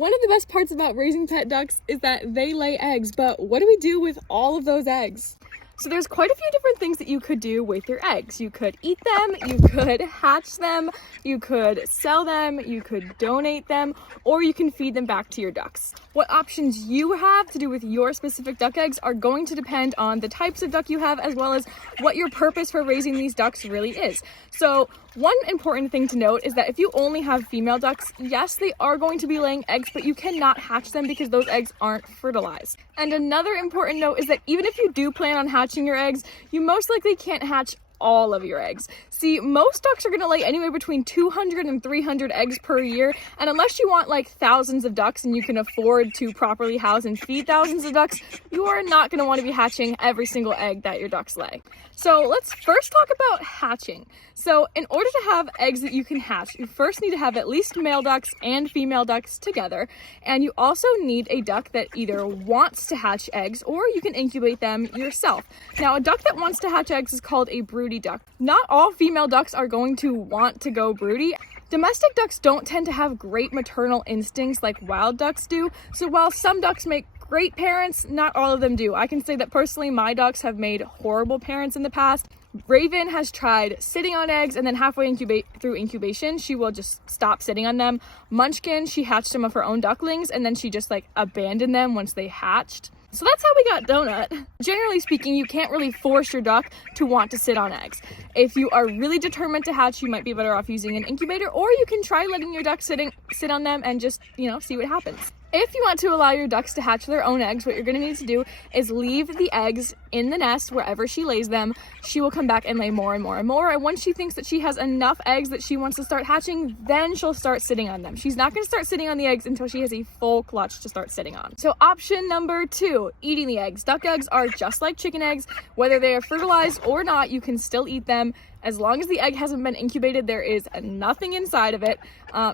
One of the best parts about raising pet ducks is that they lay eggs, but what do we do with all of those eggs? So there's quite a few different things that you could do with your eggs. You could eat them, you could hatch them, you could sell them, you could donate them, or you can feed them back to your ducks. What options you have to do with your specific duck eggs are going to depend on the types of duck you have, as well as what your purpose for raising these ducks really is. So one important thing to note is that if you only have female ducks, yes, they are going to be laying eggs, but you cannot hatch them because those eggs aren't fertilized. And another important note is that even if you do plan on hatching your eggs, you most likely can't hatch all of your eggs. See, most ducks are going to lay anywhere between 200 and 300 eggs per year, and unless you want like thousands of ducks and you can afford to properly house and feed thousands of ducks, you are not going to want to be hatching every single egg that your ducks lay. So let's first talk about hatching. So in order to have eggs that you can hatch, you first need to have at least male ducks and female ducks together, and you also need a duck that either wants to hatch eggs or you can incubate them yourself. Now, a duck that wants to hatch eggs is called a broody duck. Not all female ducks are going to want to go broody. Domestic ducks don't tend to have great maternal instincts like wild ducks do, so while some ducks make great parents, not all of them do. I can say that personally, my ducks have made horrible parents in the past. Raven has tried sitting on eggs, and then halfway through incubation, she will just stop sitting on them. Munchkin, she hatched some of her own ducklings, and then she just abandoned them once they hatched. So that's how we got Donut. Generally speaking, you can't really force your duck to want to sit on eggs. If you are really determined to hatch, you might be better off using an incubator, or you can try letting your duck sit on them and just, see what happens. If you want to allow your ducks to hatch their own eggs, what you're going to need to do is leave the eggs in the nest wherever she lays them. She will come back and lay more and more and more. And once she thinks that she has enough eggs that she wants to start hatching, then she'll start sitting on them. She's not going to start sitting on the eggs until she has a full clutch to start sitting on. So option number 2, eating the eggs. Duck eggs are just like chicken eggs. Whether they are fertilized or not, you can still eat them. As long as the egg hasn't been incubated, there is nothing inside of it.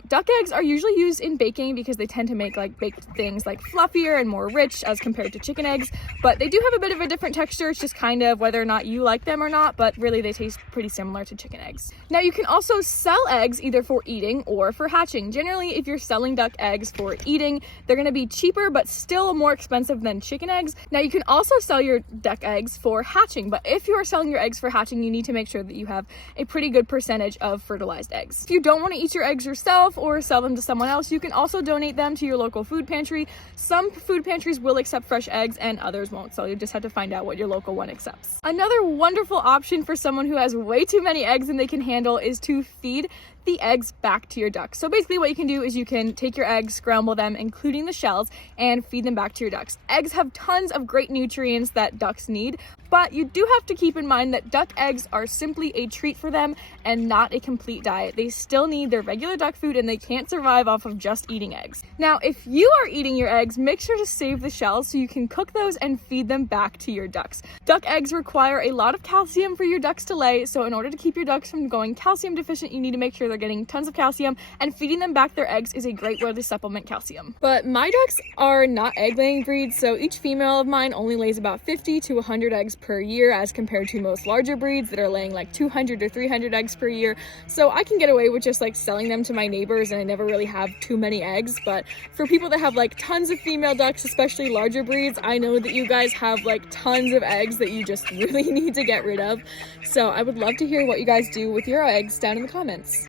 Duck eggs are usually used in baking because they tend to make baked things fluffier and more rich as compared to chicken eggs, but they do have a bit of a different texture. It's just kind of whether or not you like them or not, but really they taste pretty similar to chicken eggs. Now you can also sell eggs either for eating or for hatching. Generally, if you're selling duck eggs for eating, they're going to be cheaper but still more expensive than chicken eggs. Now you can also sell your duck eggs for hatching, but if you are selling your eggs for hatching, you need to make sure that you have a pretty good percentage of fertilized eggs. If you don't want to eat your eggs yourself or sell them to someone else, you can also donate them to your local food pantry. Some food pantries will accept fresh eggs and others won't, so you just have to find out what your local one accepts. Another wonderful option for someone who has way too many eggs than they can handle is to feed the eggs back to your ducks. So basically what you can do is you can take your eggs, scramble them, including the shells, and feed them back to your ducks. Eggs have tons of great nutrients that ducks need, but you do have to keep in mind that duck eggs are simply a treat for them and not a complete diet. They still need their regular duck food and they can't survive off of just eating eggs. Now, if you are eating your eggs, make sure to save the shells so you can cook those and feed them back to your ducks. Duck eggs require a lot of calcium for your ducks to lay, so in order to keep your ducks from going calcium deficient, you need to make sure they're getting tons of calcium, and feeding them back their eggs is a great way to supplement calcium. But my ducks are not egg-laying breeds, so each female of mine only lays about 50 to 100 eggs per year as compared to most larger breeds that are laying 200 to 300 eggs per year. So I can get away with just selling them to my neighbors and I never really have too many eggs. But for people that have tons of female ducks, especially larger breeds, I know that you guys have tons of eggs that you just really need to get rid of. So I would love to hear what you guys do with your eggs down in the comments.